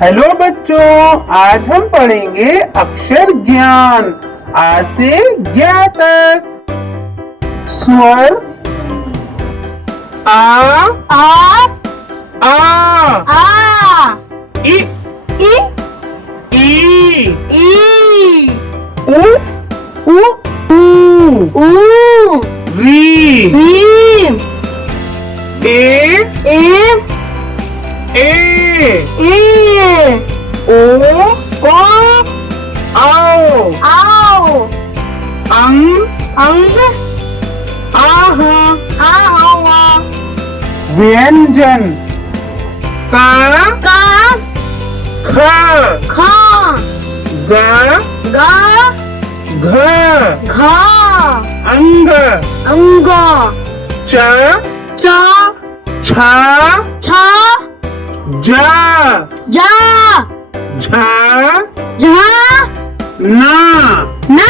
Hello बच्चों, आज हम पढ़ेंगे अक्षर ज्ञान आ से ज्ञा तक। स्वर आ आ आ आ इ इ ई ई उ उ ऊ री री ए ए ए ओ ओ आओ आओ अंग आह आवा व्यंजन का का ख खा ग गा घ घा अंग अंग च चा छ छा ज जा झ झा न ना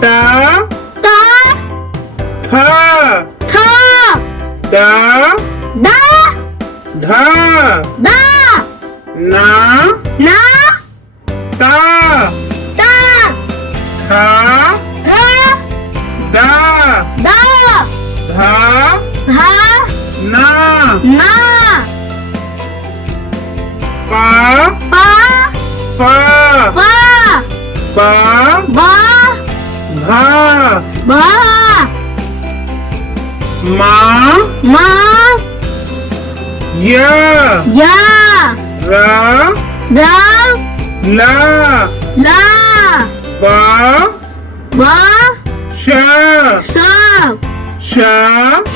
ट ता थ था द दा ध दा न ना ता ता थ था द दा ध हा न ना प पा फ पा ब बा भ बा म मा य या र रा ल ला ब बा श सा श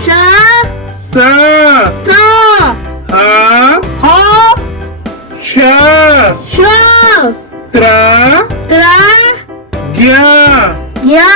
शा स सा ह हो श श त्र त्रा ज्ञ या